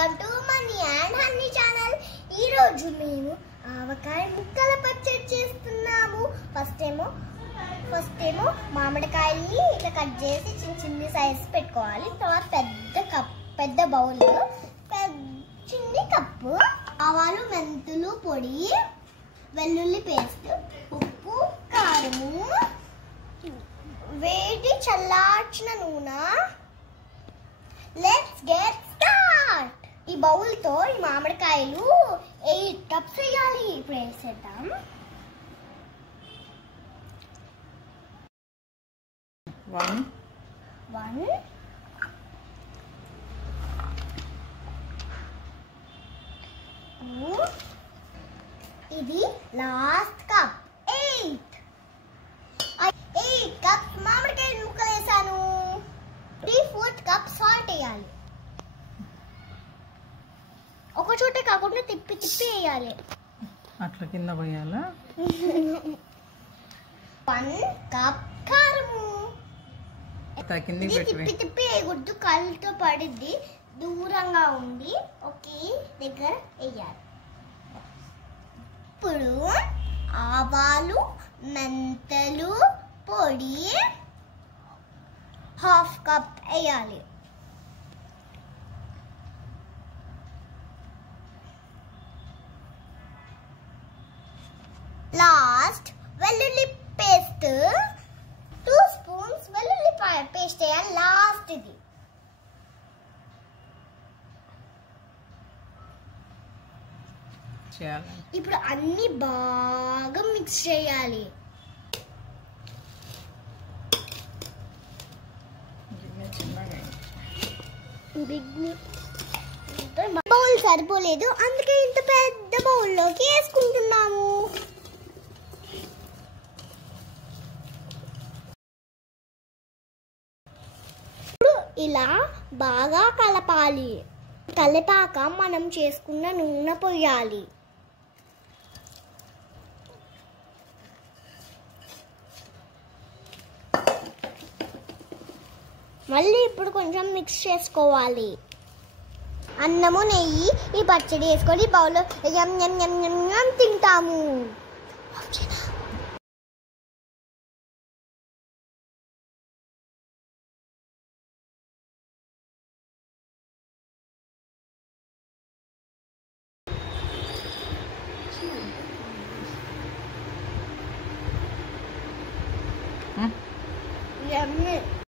Welcome to money and honey channel. ఈ రోజు మేము ఆవకాయ ముక్కల పచ్చడి చేస్తున్నాము. ఫస్ట్ ఏమో మామిడికాయల్ని ఇట్లా కట్ చేసి చిన్న సైజ్ పెట్టుకోవాలి. తర్వాత పెద్ద బౌల్, చిన్న కప్పు ఆవాలు, మెంతులు పొడి, వెల్లుల్లి పేస్ట్, ఉప్పు, కారము, వేడి చల్లార్చిన నూనె. Let's get start. ఈ బౌల్ తో ఈ మామిడికాయలు 8 కప్స్ వేయాలి. ఇప్పుడు వేసేద్దాం. వన్ ఇది లాస్ట్ కప్. 8 కప్స్ మామిడికాయ ముక్కలు వేసాను. 3/4 కప్ సాల్ట్ వేయాలి. ఒక చోట కాకుండా తిప్పి వేయాలి. అట్లా కింద పోయాలా? 1 కప్ కారము. తిప్పి వేయకూడదు, కళ్ళతో పడిద్ది. దూరంగా ఉండి ఒకే దగ్గర వేయాలి. ఇప్పుడు ఆవాలు, మెంతులు పొడి 1/2 కప్ వేయాలి. లాస్ట్ వెల్లుల్లి పేస్ట్ 2 స్పూన్స్ వెల్లుల్లిపాయ పేస్ట్ వేయాలి. లాస్ట్ ఇది. ఇప్పుడు అన్ని బాగా మిక్స్ చేయాలి. బౌల్ సరిపోలేదు, అందుకే ఇంత పెద్ద బౌల్లోకి వేసుకుంటున్నాము. ఇప్పుడు ఇలా బాగా కలపాలి. కలిపాక మనం చేసుకున్న నూనె పోయాలి. మళ్ళీ ఇప్పుడు కొంచెం మిక్స్ చేసుకోవాలి. అన్నము, నెయ్యి, ఈ పచ్చడి వేసుకొని బౌల్లో తింటాము.